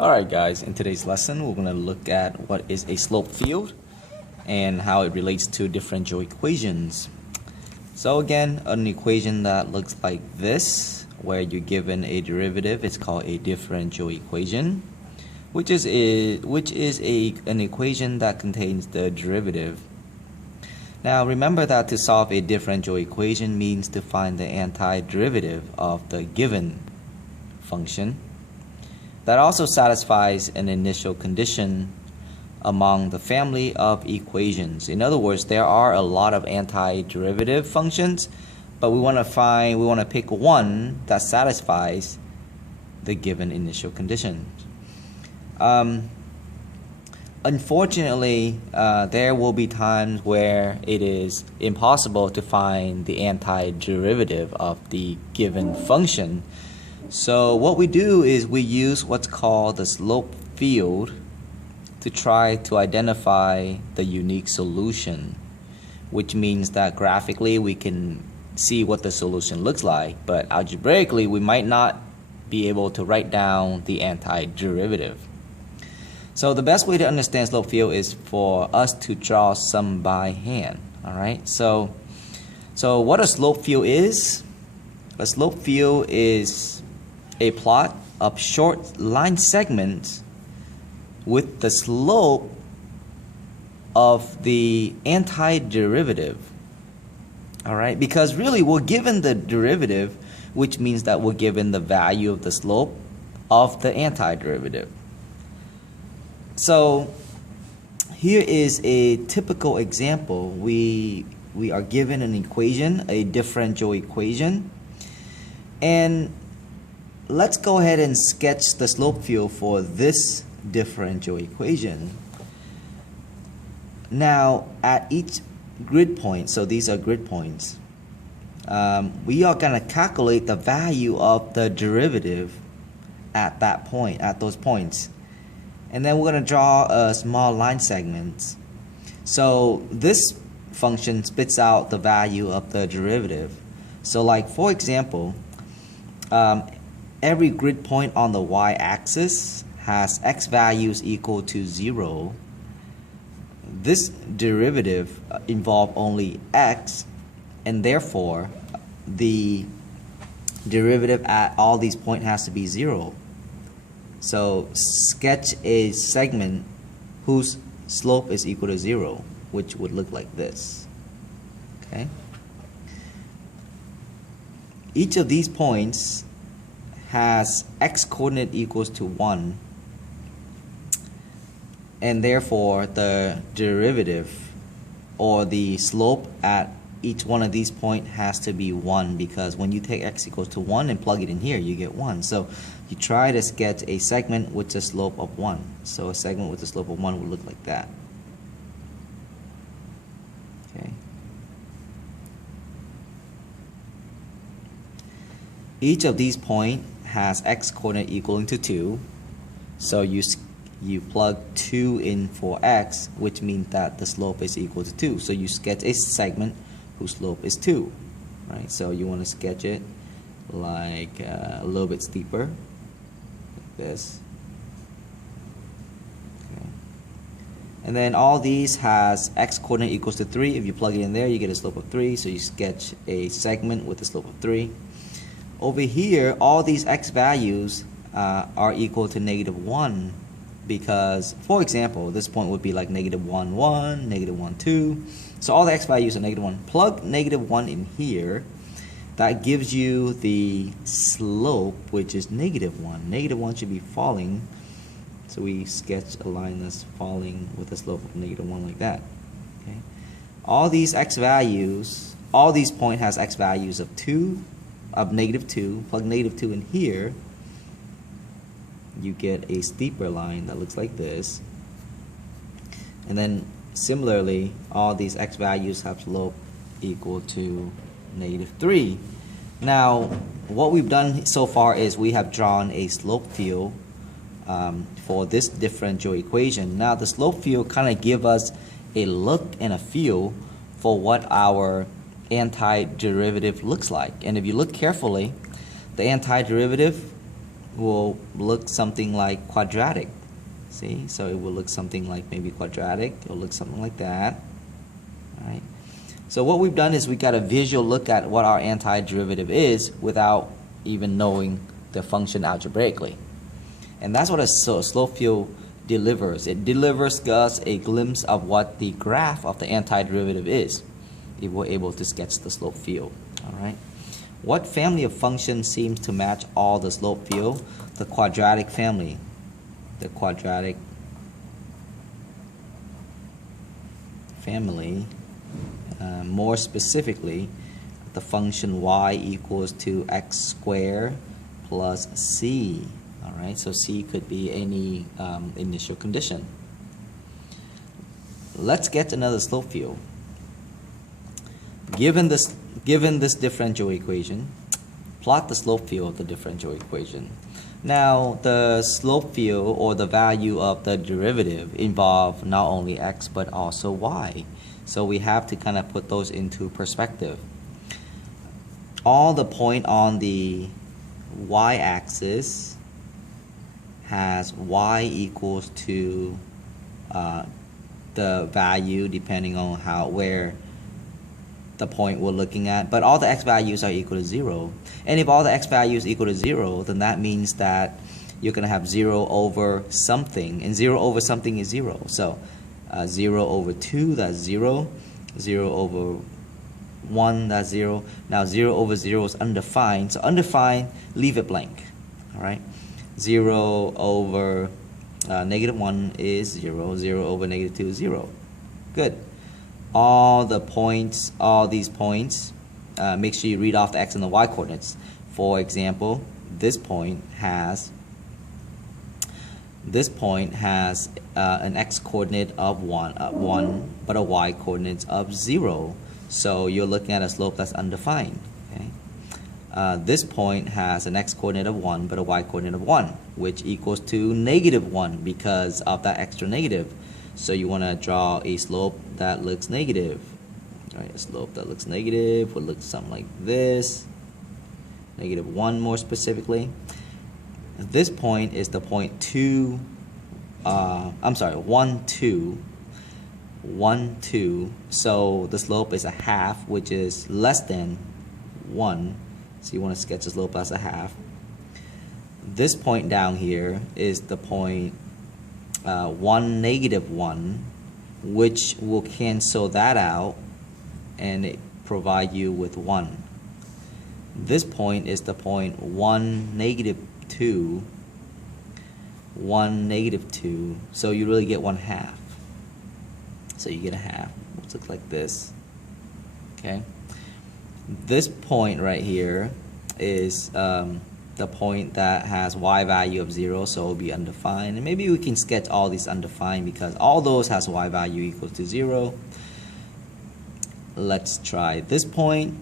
Alright guys, in today's lesson we're going to look at what is a slope field and how it relates to differential equations. So again, an equation that looks like this, where you're given a derivative, it's called a differential equation, which is an equation that contains the derivative. Now remember that to solve a differential equation means to find the antiderivative of the given function. That also satisfies an initial condition among the family of equations. In other words, there are a lot of antiderivative functions, but we want to pick one that satisfies the given initial condition. Unfortunately, there will be times where it is impossible to find the antiderivative of the given function. So what we do is we use what's called the slope field to try to identify the unique solution, which means that graphically we can see what the solution looks like, but algebraically we might not be able to write down the antiderivative. So the best way to understand slope field is for us to draw some by hand. Alright, so what a slope field is? A slope field is a plot of short line segments with the slope of the antiderivative. Alright, because really we're given the derivative, which means that we're given the value of the slope of the antiderivative. So here is a typical example. We are given an equation, a differential equation, and let's go ahead and sketch the slope field for this differential equation. Now at each grid point, so these are grid points, we are going to calculate the value of the derivative at that point, at those points. And then we're going to draw a small line segment. So this function spits out the value of the derivative. So like for example, every grid point on the y-axis has x values equal to 0. This derivative involves only x, and therefore the derivative at all these points has to be 0. So sketch a segment whose slope is equal to 0, which would look like this. Okay. Each of these points has x coordinate equals to 1, and therefore the derivative or the slope at each one of these points has to be 1, because when you take x equals to 1 and plug it in here, you get 1. So you try to sketch a segment with a slope of 1. So a segment with a slope of 1 would look like that. Okay. Each of these points has x coordinate equaling to 2. So you plug 2 in for x, which means that the slope is equal to 2. So you sketch a segment whose slope is 2. Right? So you want to sketch it like a little bit steeper, like this. Okay. And then all these has x coordinate equals to 3. If you plug it in there, you get a slope of 3. So you sketch a segment with a slope of 3. Over here, all these x values are equal to -1, because, for example, this point would be like -1, 1, -1, 2. So all the x values are -1. Plug -1 in here. That gives you the slope, which is -1. -1 should be falling. So we sketch a line that's falling with a slope of -1 like that. Okay. All these x values, all these points has x values of 2, of -2. Plug -2 in here, you get a steeper line that looks like this. And then similarly, all these x values have slope equal to -3. Now what we've done so far is we have drawn a slope field for this differential equation. Now the slope field kind of give us a look and a feel for what our antiderivative looks like. And if you look carefully, the antiderivative will look something like quadratic. See, so it will look something like maybe quadratic. It will look something like that. All right. So what we've done is we got a visual look at what our antiderivative is without even knowing the function algebraically. And that's what a slope field delivers. It delivers us a glimpse of what the graph of the antiderivative is if we're able to sketch the slope field. All right. What family of functions seems to match all the slope field? The quadratic family. The quadratic family. More specifically, the function y equals to x squared plus c. All right, so c could be any initial condition. Let's get another slope field. Given this differential equation, plot the slope field of the differential equation. Now, the slope field or the value of the derivative involve not only x but also y. So we have to kind of put those into perspective. All the point on the y-axis has y equals to the value depending on where the point we're looking at, but all the x values are equal to 0. And if all the x values equal to 0, then that means that you're going to have 0 over something, and 0 over something is 0. So 0 over 2, that's 0. 0 over 1, that's 0. Now 0 over 0 is undefined. So undefined, leave it blank. All right. 0 over -1 is 0. 0 over -2 is 0. Good. All these points, make sure you read off the x and the y coordinates. For example, this point has an x coordinate of 1, but a y coordinate of 0. So you're looking at a slope that's undefined. Okay? This point has an x coordinate of 1, but a y coordinate of 1, which equals to -1 because of that extra negative. So you want to draw a slope that looks negative. All right, a slope that looks negative would look something like this. -1 more specifically. This point is the point 2, 1, 2. 1, 2. So the slope is a half, which is less than 1. So you want to sketch the slope as a half. This point down here is the point 1, -1, which will cancel that out and it provide you with 1. This point is the point 1, -2, 1, -2. So you really get 1/2. So you get a half, which looks like this. Okay. This point right here is the point that has y value of 0, so it will be undefined. And maybe we can sketch all these undefined because all those has y value equals to 0. Let's try this point.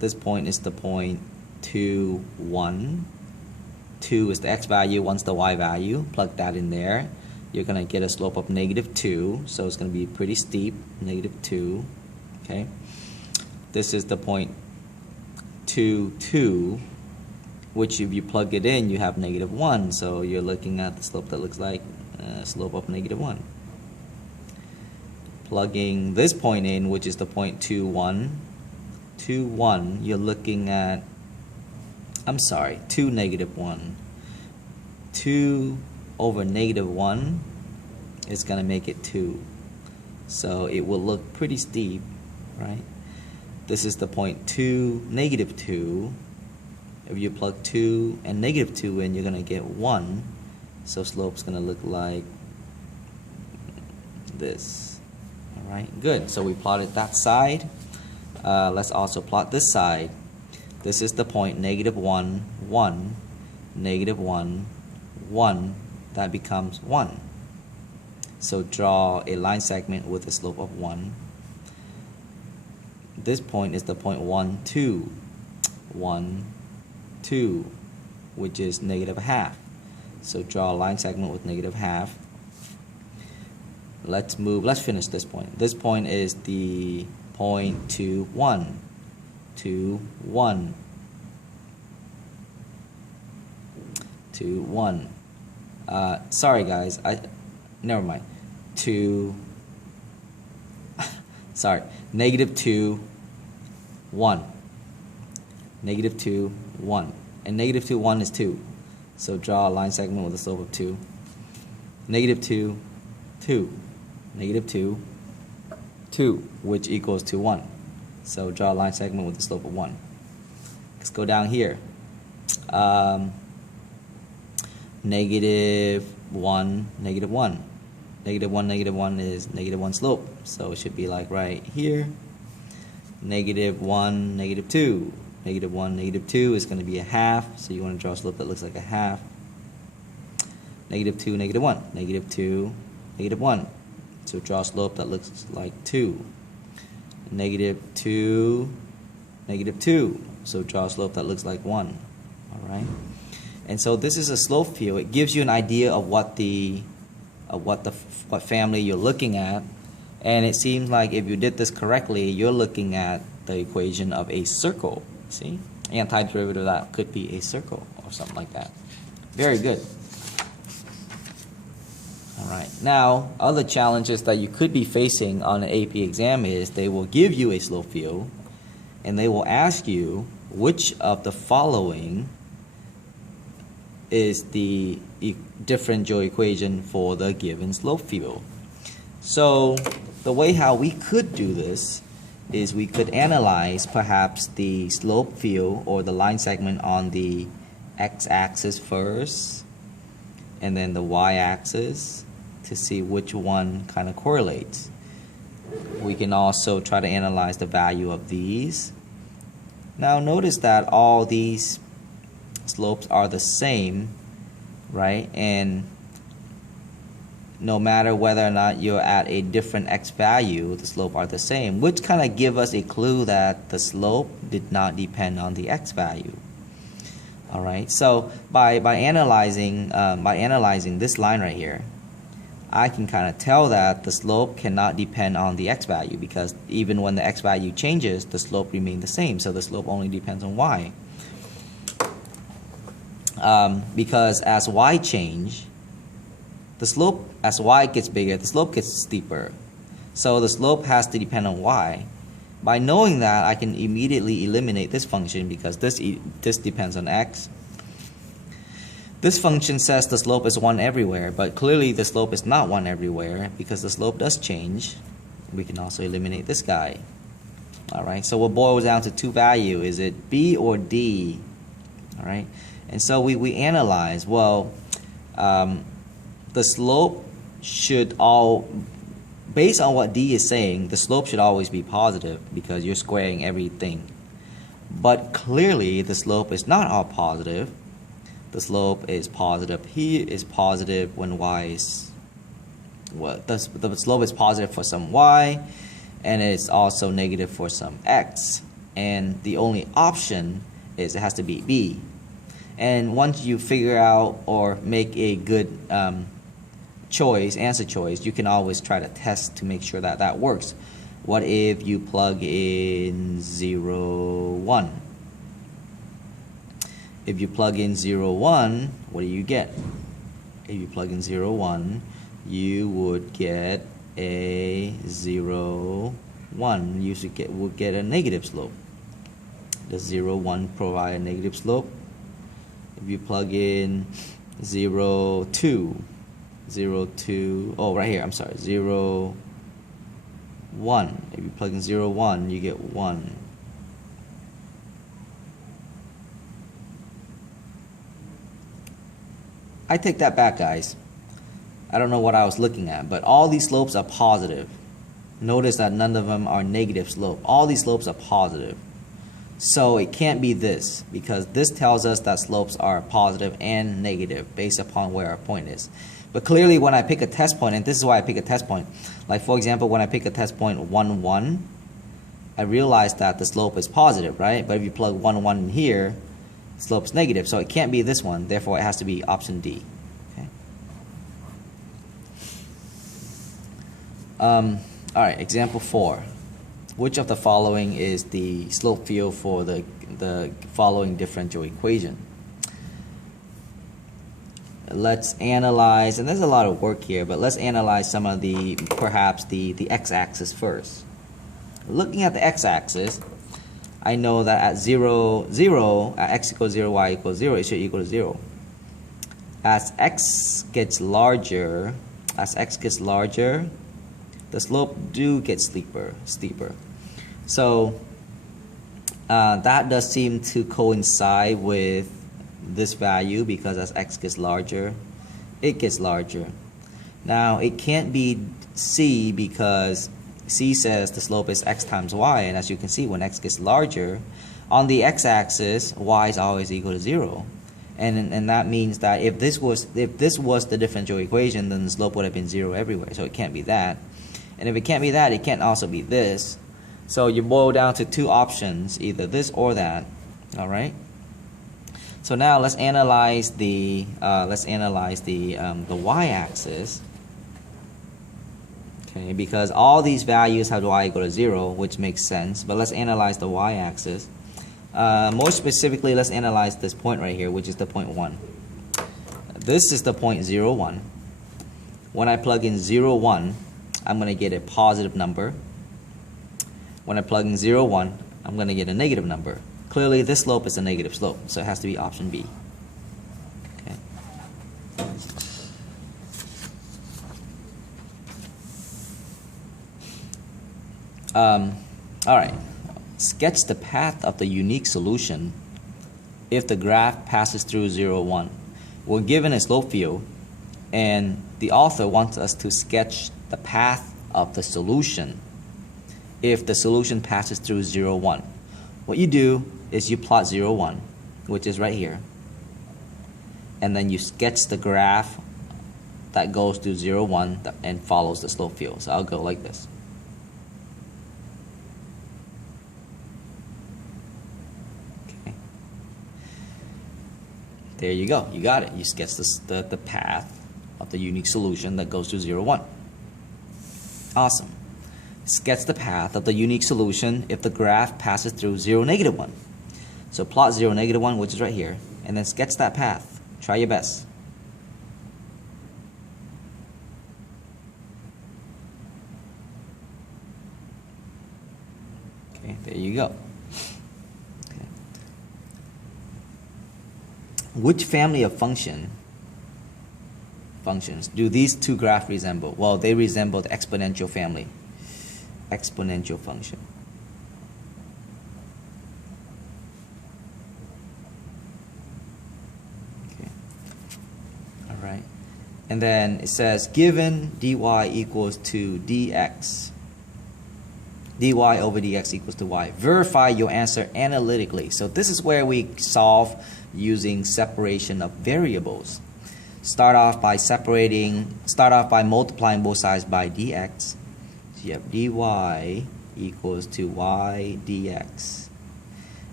This point is the point 2, 1. 2 is the x value, 1's the y value. Plug that in there. You're going to get a slope of -2, so it's going to be pretty steep, -2. Okay. This is the point 2, 2. Which if you plug it in, you have -1. So you're looking at the slope that looks like a slope of -1. Plugging this point in, which is the point 2, 1. 2, 1, you're looking at, 2, -1. 2 over -1 is going to make it 2. So it will look pretty steep, right? This is the point 2, -2. If you plug 2 and -2 in, you're going to get 1. So slope's going to look like this. All right, good. So we plotted that side. Let's also plot this side. This is the point -1, 1, -1, 1. That becomes 1. So draw a line segment with a slope of 1. This point is the point 1, 2, 1, 2, which is -1/2. So draw a line segment with -1/2. Let's finish this point. This point is the point 2, 1, 2, 1, to 1. Sorry guys, never mind. Sorry, negative 2, 1. Negative 2, 1. And negative 2, 1 is 2. So draw a line segment with a slope of 2. Negative 2, 2. Negative 2, 2, which equals to 1. So draw a line segment with a slope of 1. Let's go down here. Negative 1, negative 1. Negative 1, negative 1 is negative 1 slope. So it should be like right here. Negative 1, negative 2. Negative 1, negative 2 is going to be a half. So you want to draw a slope that looks like a half. Negative 2, negative 1. Negative 2, negative 1. So draw a slope that looks like 2. Negative 2, negative 2. So draw a slope that looks like 1. Alright? And so this is a slope field. It gives you an idea of what family you're looking at. And it seems like if you did this correctly, you're looking at the equation of a circle. See? Antiderivative of that could be a circle or something like that. Very good. Alright, now other challenges that you could be facing on an AP exam is they will give you a slope field and they will ask you which of the following is the differential equation for the given slope field. So the way how we could do this is we could analyze perhaps the slope field or the line segment on the x-axis first and then the y-axis to see which one kind of correlates. We can also try to analyze the value of these. Now notice that all these slopes are the same, right? And no matter whether or not you're at a different x value, the slope are the same, which kind of give us a clue that the slope did not depend on the x value. All right, so by analyzing this line right here, I can kind of tell that the slope cannot depend on the x value because even when the x value changes, the slope remains the same. So the slope only depends on y. Because as y change, the slope, as y gets bigger, the slope gets steeper. So the slope has to depend on y. By knowing that, I can immediately eliminate this function because this depends on x. This function says the slope is 1 everywhere, but clearly the slope is not 1 everywhere because the slope does change. We can also eliminate this guy. Alright, so what boils down to two values. Is it b or d? Alright, and so we analyze, well, the slope should based on what d is saying, the slope should always be positive because you're squaring everything. But clearly the slope is not all positive. The slope is positive here, is positive when y is, well, the slope is positive for some y, and it's also negative for some x. And the only option is it has to be b. And once you figure out or make a good answer choice, you can always try to test to make sure that that works. What if you plug in 0, 1? If you plug in 0, 1, what do you get? If you plug in 0, 1, you would get a 0, 1. You would get a negative slope. Does 0, 1 provide a negative slope? If you plug in 0, 2, 0, 2, oh, right here, I'm sorry, 0, 1. If you plug in 0, 1, you get 1. I take that back, guys. I don't know what I was looking at, but all these slopes are positive. Notice that none of them are negative slope. All these slopes are positive. So it can't be this, because this tells us that slopes are positive and negative based upon where our point is. But clearly when I pick a test point, and this is why I pick a test point, like for example, when I pick a test point 1, 1, I realize that the slope is positive, right? But if you plug 1, 1 in here, the slope is negative. So it can't be this one, therefore it has to be option D. Okay. Alright, example 4. Which of the following is the slope field for the following differential equation? let's analyze, and there's a lot of work here, but let's analyze some of the, perhaps the x-axis first. Looking at the x-axis, I know that at 0, 0, at x equals 0, y equals 0, it should equal to 0. As x gets larger, the slope do get steeper. So that does seem to coincide with this value, because as x gets larger, it gets larger. Now it can't be c, because c says the slope is x times y, and as you can see, when x gets larger, on the x-axis, y is always equal to 0. And that means that if this was the differential equation, then the slope would have been 0 everywhere. So it can't be that. And if it can't be that, it can't also be this. So you boil down to two options, either this or that. All right. So now let's analyze the y-axis. Okay, because all these values have y equal to 0, which makes sense. But let's analyze the y-axis. More specifically, let's analyze this point right here, which is the point 1. This is the point 0, 1. When I plug in 0, 1, I'm going to get a positive number. When I plug in 0, 1, I'm going to get a negative number. Clearly, this slope is a negative slope, so it has to be option B. Okay. All right. Sketch the path of the unique solution if the graph passes through 0, 1. We're given a slope field, and the author wants us to sketch the path of the solution if the solution passes through 0, 1. What you do is you plot 0, 1, which is right here, and then you sketch the graph that goes through 0, 1 and follows the slope field. So I'll go like this. There you go. You got it. You sketch the path of the unique solution that goes to 0, 1. Awesome. Sketch the path of the unique solution if the graph passes through 0, negative 1. So plot 0, negative 1, which is right here, and then sketch that path. Try your best. Okay, there you go. Which family of functions do these two graphs resemble? Well, they resemble the exponential family. Exponential function. Okay. All right. And then it says, given dy equals to dx, dy over dx equals to y. Verify your answer analytically. So this is where we solve using separation of variables. Start off by multiplying both sides by dx. So you have dy equals to y dx.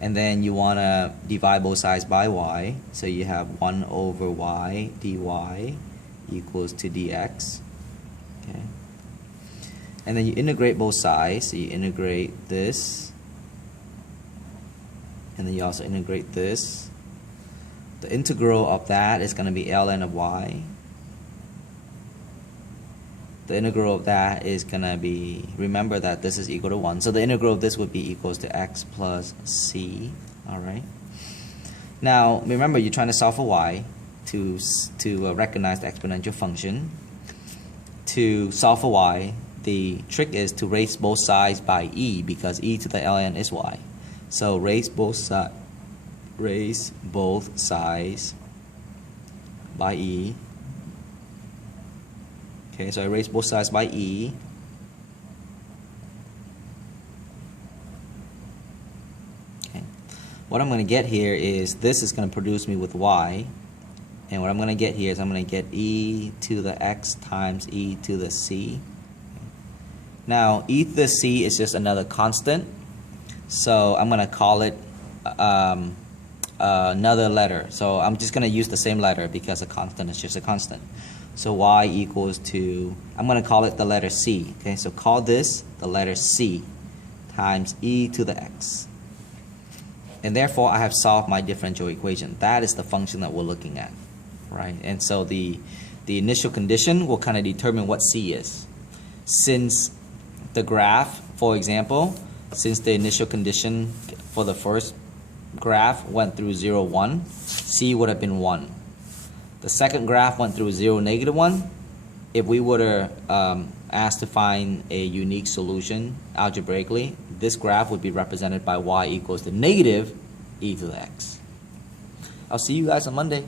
And then you want to divide both sides by y. So you have 1 over y dy equals to dx. Okay. And then you integrate both sides. So you integrate this. And then you also integrate this. The integral of that is going to be ln of y. The integral of that is going to be, remember that this is equal to 1. So the integral of this would be equals to x plus c. All right. Now, remember, you're trying to solve for y to recognize the exponential function. To solve for y, the trick is to raise both sides by e, because e to the ln is y. So raise both sides by e. Okay, so I raise both sides by e. Okay. What I'm going to get here is this is going to produce me with y. And what I'm going to get here is I'm going to get e to the x times e to the c. Now, e to the c is just another constant. So I'm going to call it another letter. So I'm just going to use the same letter because a constant is just a constant. So y equals to, I'm going to call it the letter c. Okay, so call this the letter c times e to the x. And therefore I have solved my differential equation. That is the function that we're looking at. right? And so the initial condition will kind of determine what C is. Since the graph, for example, since the initial condition for the first graph went through 0, 1, C would have been 1. The second graph went through 0, -1. If we were asked to find a unique solution algebraically, this graph would be represented by y equals to negative e to the x. I'll see you guys on Monday.